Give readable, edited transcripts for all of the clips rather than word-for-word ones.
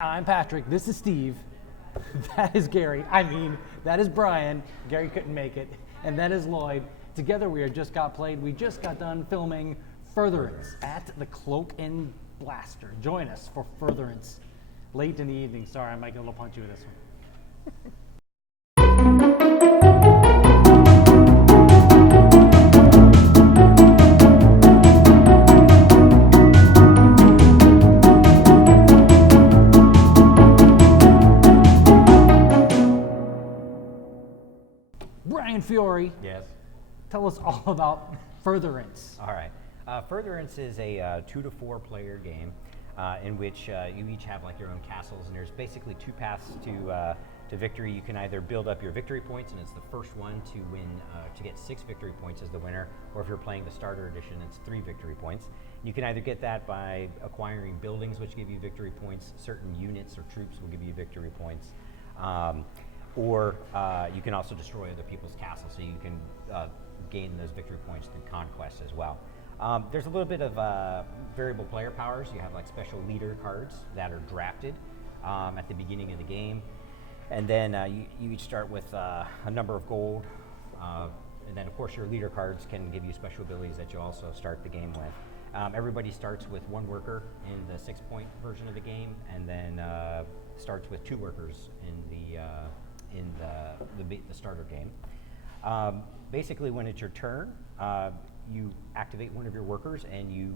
I'm Patrick. This is Steve. That is Gary. That is Brian. Gary couldn't make it. And that is Lloyd. Together we just got played. We just got done filming Furtherance at the Cloak and Blaster. Join us for Furtherance late in the evening. Sorry, I might get a little punchy with this one. Brian Fiore, Yes. tell us all about Furtherance. All right. Furtherance is a 2 to 4 player game in which you each have like your own castles, and there's basically two paths to victory. You can either build up your victory points, and it's the first one to win to get 6 victory points as the winner, or if you're playing the starter edition, it's 3 victory points. You can either get that by acquiring buildings, which give you victory points. Certain units or troops will give you victory points. Or you can also destroy other people's castles, so you can gain those victory points through conquest as well. There's a little bit of variable player powers. You have like special leader cards that are drafted at the beginning of the game. And then you each start with a number of gold. And then of course your leader cards can give you special abilities that you also start the game with. Everybody starts with 1 worker in the 6-point version of the game, and then starts with 2 workers in the starter game. Basically, when it's your turn, you activate one of your workers, and you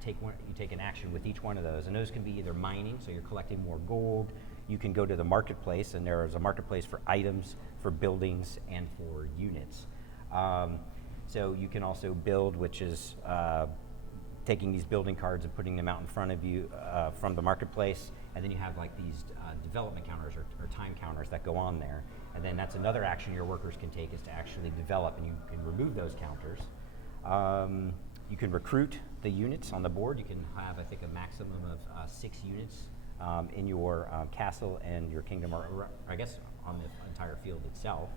take an action with each one of those. And those can be either mining, so you're collecting more gold. You can go to the marketplace, and there is a marketplace for items, for buildings, and for units. So you can also build, which is taking these building cards and putting them out in front of you from the marketplace, and then you have like these development counters or time counters that go on there, and then that's another action your workers can take, is to actually develop, and you can remove those counters. You can recruit the units on the board. You can have, I think, a maximum of 6 units in your castle and your kingdom, or I guess on the entire field itself.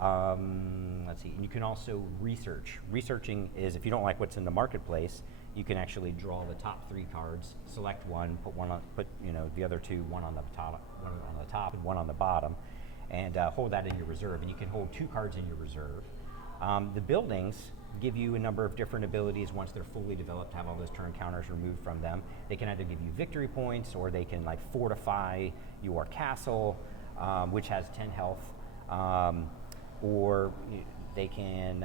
Let's see, and you can also research. Researching is, if you don't like what's in the marketplace, you can actually draw the top 3 cards, select one, put the other 2, one on the top and one on the bottom, and hold that in your reserve. And you can hold 2 cards in your reserve. The buildings give you a number of different abilities once they're fully developed, have all those turn counters removed from them. They can either give you victory points, or they can like fortify your castle, which has 10 health, or they can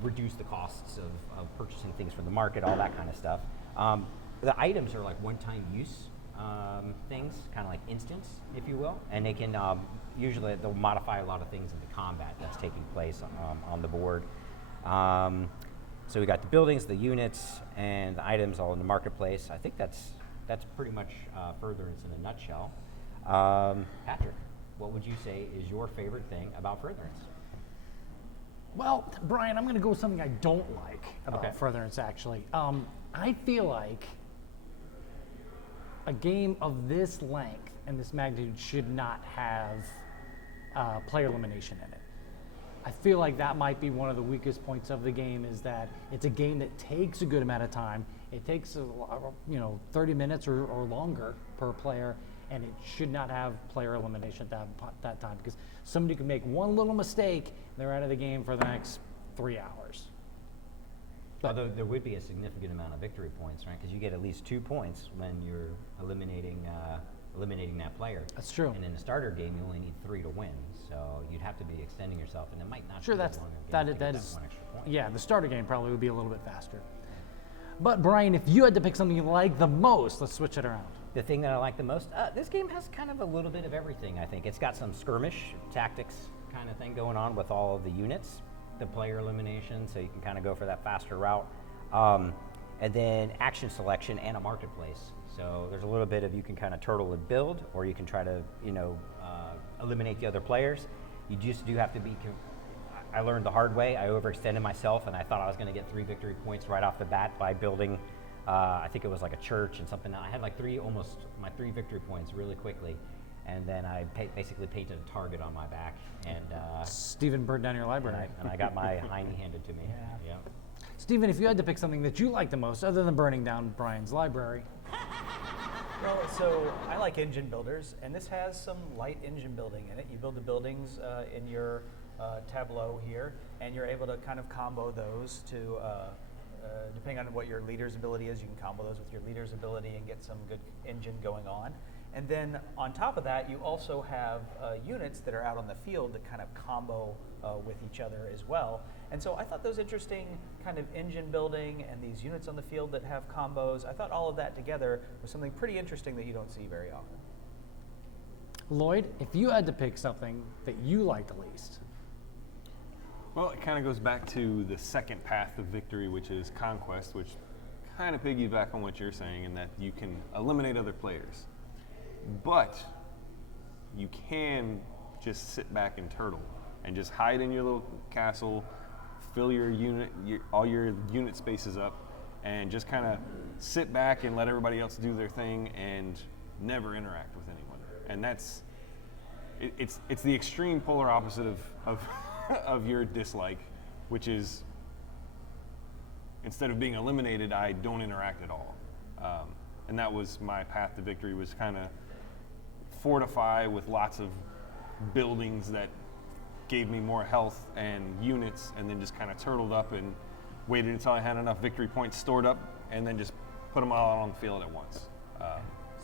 reduce the costs of purchasing things from the market, all that kind of stuff. The items are like one-time use things, kind of like instants, if you will, and they can usually they'll modify a lot of things in the combat that's taking place on the board. So we got the buildings, the units, and the items all in the marketplace. I think that's pretty much Furtherance in a nutshell. Patrick, what would you say is your favorite thing about Furtherance? Well, Brian, I'm going to go with something I don't like about Furtherance, actually. I feel like a game of this length and this magnitude should not have player elimination in it. I feel like that might be one of the weakest points of the game, is that it's a game that takes a good amount of time. It takes 30 minutes or longer per player, and it should not have player elimination at that time, because somebody could make one little mistake and they're out of the game for the next 3 hours. Although there would be a significant amount of victory points, right? Because you get at least 2 points when you're eliminating that player. That's true. And in the starter game, you only need 3 to win, so you'd have to be extending yourself, and it might not. Sure, be that is. one extra point. Yeah, the starter game probably would be a little bit faster. But Brian, if you had to pick something you like the most, let's switch it around. The thing that I like the most, this game has kind of a little bit of everything, I think. It's got some skirmish tactics kind of thing going on with all of the units, the player elimination, so you can kind of go for that faster route. And then action selection and a marketplace. So there's a little bit of, you can kind of turtle and build, or you can try to, eliminate the other players. You just do have to be, I learned the hard way. I overextended myself, and I thought I was going to get 3 victory points right off the bat by building, I think it was like a church and something. I had like 3 victory points really quickly. And then I basically painted a target on my back, and Stephen burned down your library. And I got my hiney handed to me. Yeah. Stephen, if you had to pick something that you like the most, other than burning down Brian's library. Well, so I like engine builders, and this has some light engine building in it. You build the buildings in your tableau here, and you're able to kind of combo those to, depending on what your leader's ability is, you can combo those with your leader's ability and get some good engine going on. And then on top of that, you also have units that are out on the field that kind of combo with each other as well. And so I thought those interesting kind of engine building and these units on the field that have combos, I thought all of that together was something pretty interesting that you don't see very often. Lloyd, if you had to pick something that you liked the least. Well, it kind of goes back to the second path of victory, which is conquest, which kind of piggyback on what you're saying in that you can eliminate other players. But you can just sit back and turtle and just hide in your little castle, fill your unit, all your unit spaces up, and just kind of sit back and let everybody else do their thing and never interact with anyone. And that's it's the extreme polar opposite of of your dislike, which is instead of being eliminated, I don't interact at all. And that was my path to victory, was kind of fortify with lots of buildings that gave me more health and units, and then just kind of turtled up and waited until I had enough victory points stored up, and then just put them all out on the field at once.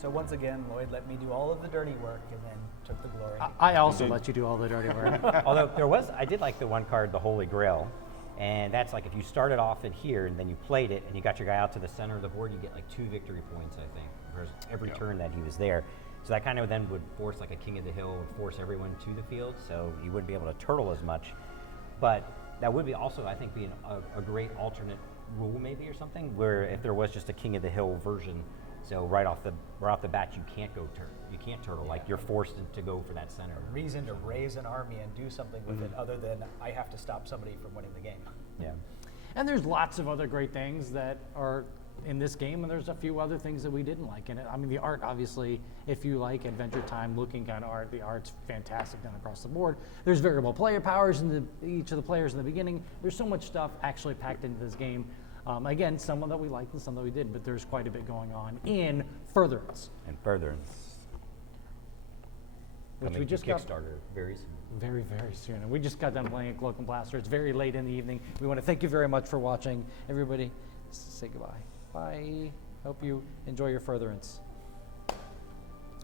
So once again, Lloyd let me do all of the dirty work and then took the glory. I also let you do all the dirty work. Although I did like the one card, the Holy Grail, and that's like if you started off in here and then you played it and you got your guy out to the center of the board, you get like 2 victory points, I think, for every turn that he was there. So that kind of then would force like a King of the Hill, would force everyone to the field, so you wouldn't be able to turtle as much. But that would be also, I think, be a great alternate rule maybe or something, where if there was just a King of the Hill version, so right off the bat you can't go you can't turtle, like you're forced to go for that center. A reason to raise an army and do something with it other than I have to stop somebody from winning the game. Yeah. And there's lots of other great things that are in this game, and there's a few other things that we didn't like in it. I mean, the art, obviously, if you like Adventure Time looking kind of art, the art's fantastic done across the board. There's variable player powers in each of the players in the beginning. There's so much stuff actually packed into this game. Again, some that we liked and some that we didn't, but there's quite a bit going on in Furtherance. And Furtherance. Which Coming we just to got Kickstarter very soon. very, very soon. And we just got done playing at Cloak and Blaster. It's very late in the evening. We want to thank you very much for watching. Everybody, say goodbye. Bye. Hope you enjoy your Furtherance.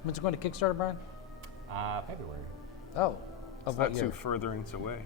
When's it going to Kickstarter, Brian? February. Oh, of It's what not year? too furtherance away.